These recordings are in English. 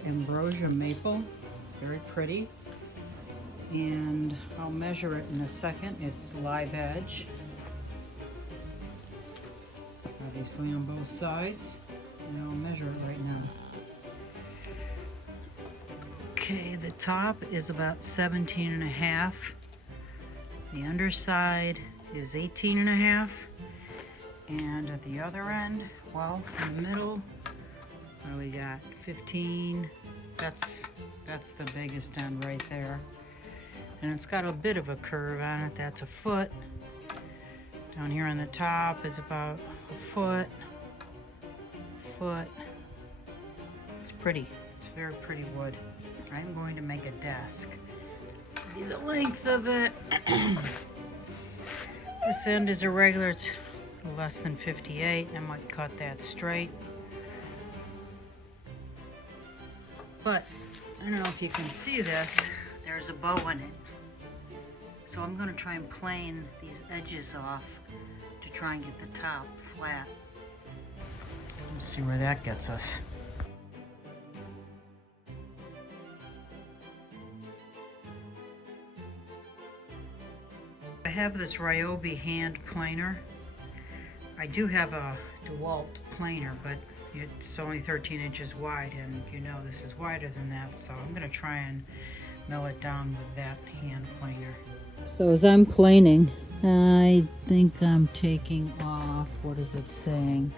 of Ambrosia maple, very pretty. And I'll measure it in a second. It's live edge, obviously on both sides, and I'll measure it right now. Okay, the top is about 17 and a half. The underside is 18 and a half. And at the other end, well, in the middle, what do we got? 15. That's the biggest end right there. And it's got a bit of a curve on it. That's a foot. Down here on the top is about a foot. It's pretty. It's very pretty wood. I'm going to make a desk. See the length of it. This end is irregular. It's less than 58. I might cut that straight. But I don't know if you can see this. There's a bow in it. So I'm going to try and plane these edges off to try and get the top flat. Let's see where that gets us. I have this Ryobi hand planer. I do have a DeWalt planer, but it's only 13 inches wide, and you know this is wider than that, so I'm going to try and mill it down with that hand planer. So as I'm planing, I think I'm taking off, what is it saying,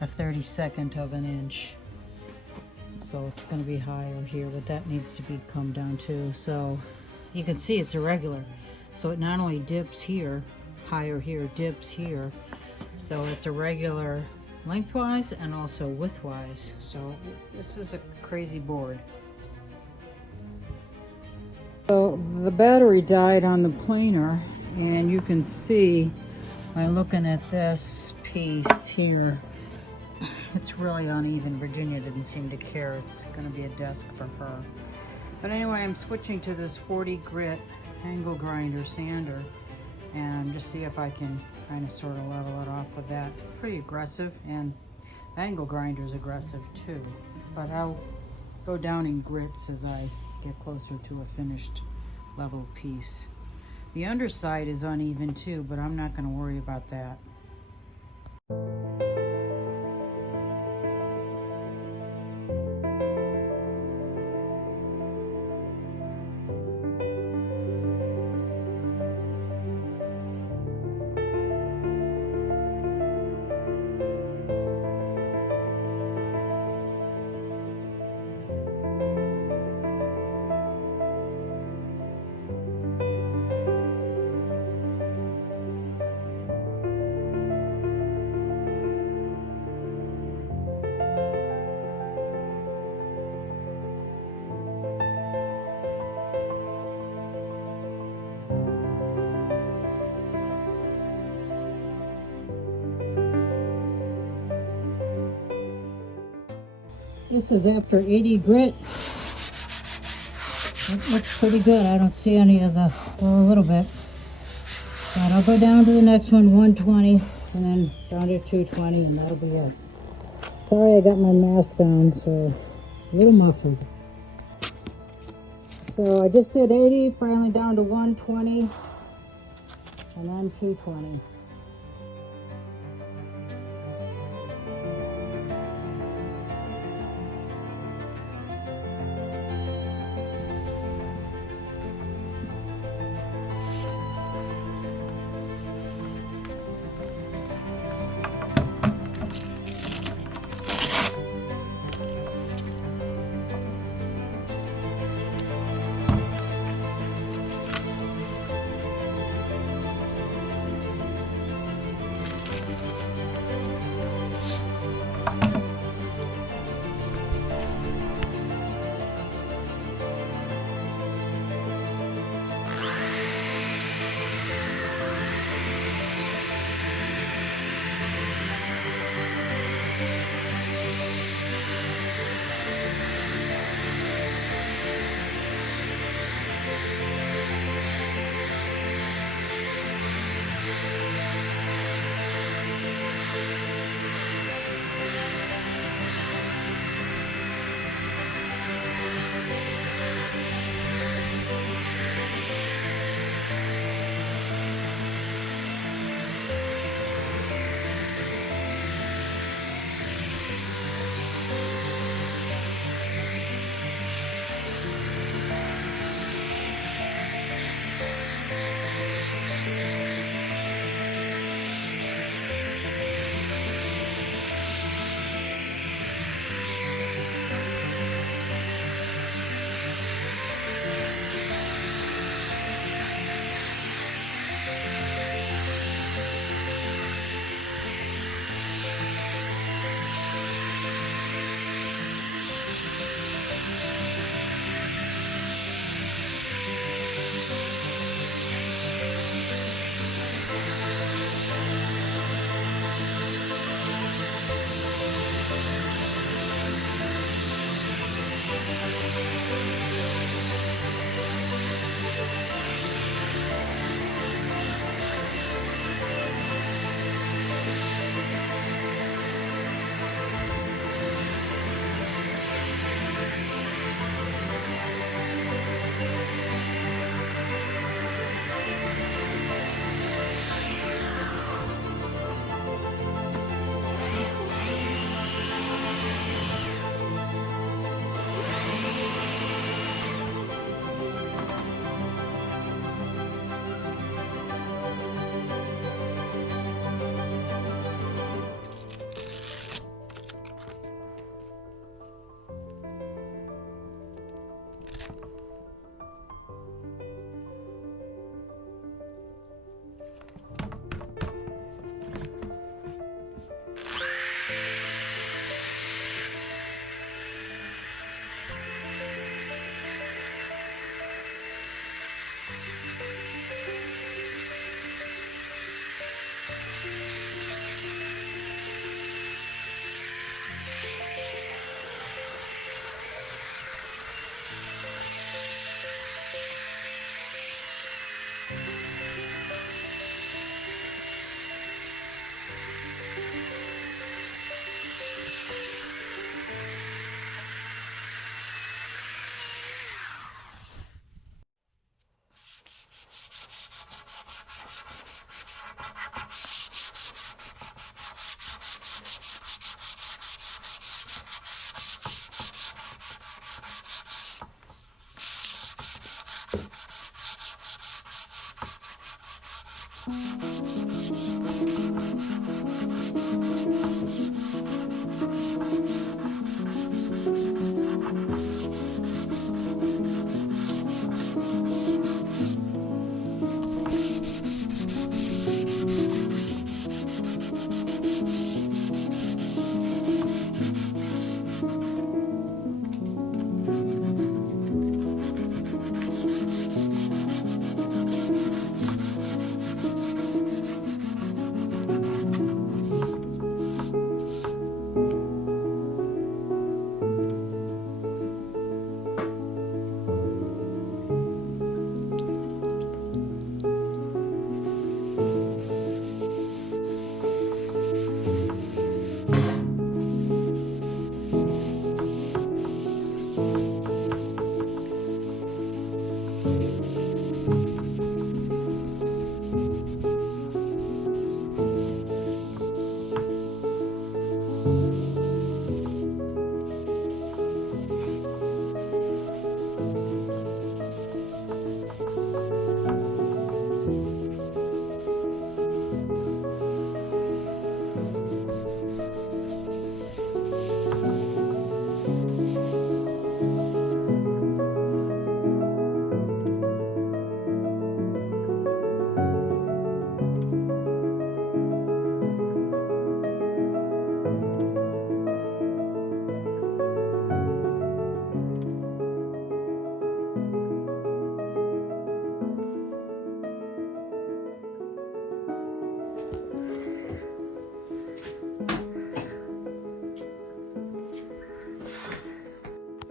a 32nd of an inch. So it's going to be higher here, but that needs to be come down too. So you can see it's irregular. So it not only dips here, higher here, dips here. So it's irregular lengthwise and also widthwise. So this is a crazy board. So the battery died on the planer, and you can see by looking at this piece here, it's really uneven. Virginia didn't seem to care. It's going to be a desk for her. But anyway, I'm switching to this 40 grit angle grinder sander and just see if I can kind of sort of level it off with that. Pretty aggressive, and the angle grinder is aggressive too. But I'll go down in grits as I get closer to a finished level piece. The underside is uneven too, but I'm not going to worry about that. This is after 80 grit. It looks pretty good. I don't see any of the, well, a little bit. But I'll go down to the next one, 120, and then down to 220, and that'll be it. Sorry I got my mask on, so a little muffled. So I just did 80, finally down to 120, and then 220.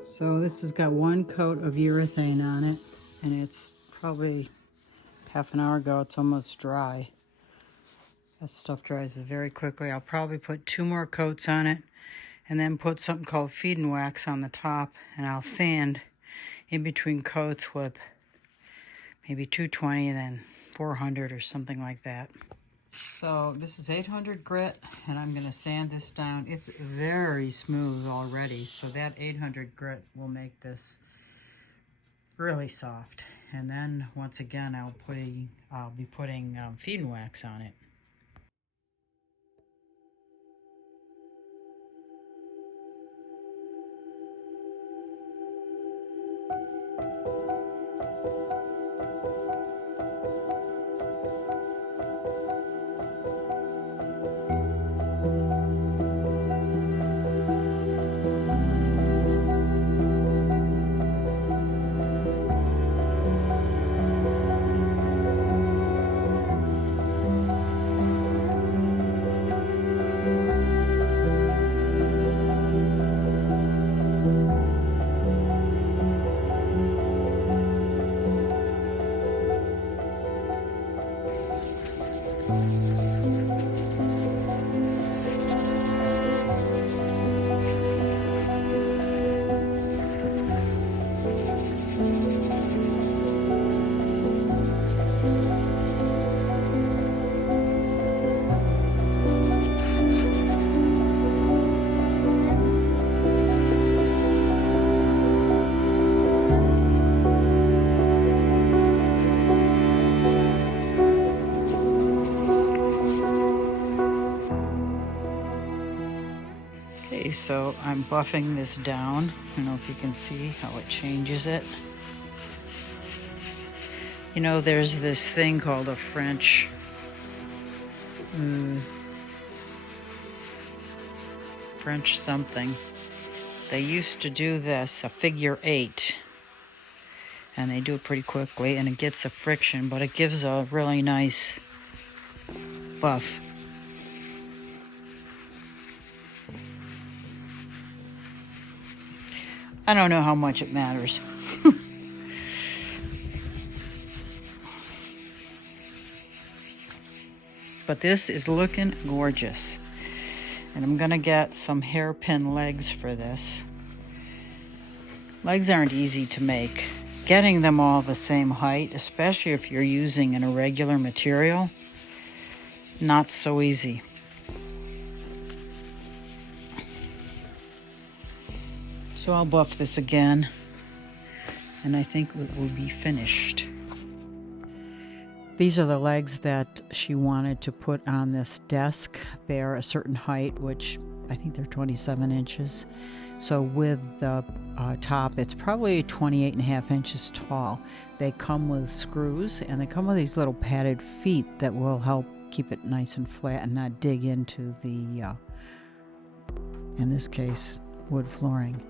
So this has got one coat of urethane on it, and it's probably half an hour ago. It's almost dry. That stuff dries very quickly. I'll probably put 2 more coats on it, and then put something called feed and wax on the top, and I'll sand in between coats with maybe 220 and then 400 or something like that. So this is 800 grit, and I'm going to sand this down. It's very smooth already, so that 800 grit will make this really soft. And then once again, I'll be putting feed and wax on it. Okay, so I'm buffing this down. I don't know if you can see how it changes it. You know, there's this thing called a French something. They used to do this, a figure 8. And they do it pretty quickly, and it gets a friction, but it gives a really nice buff. I don't know how much it matters. But this is looking gorgeous. And I'm gonna get some hairpin legs for this. Legs aren't easy to make. Getting them all the same height, especially if you're using an irregular material, not so easy. So I'll buff this again, and I think it will be finished. These are the legs that she wanted to put on this desk. They're a certain height, which I think they're 27 inches. So with the top, it's probably 28.5 inches tall. They come with screws, and they come with these little padded feet that will help keep it nice and flat and not dig into the, in this case, wood flooring.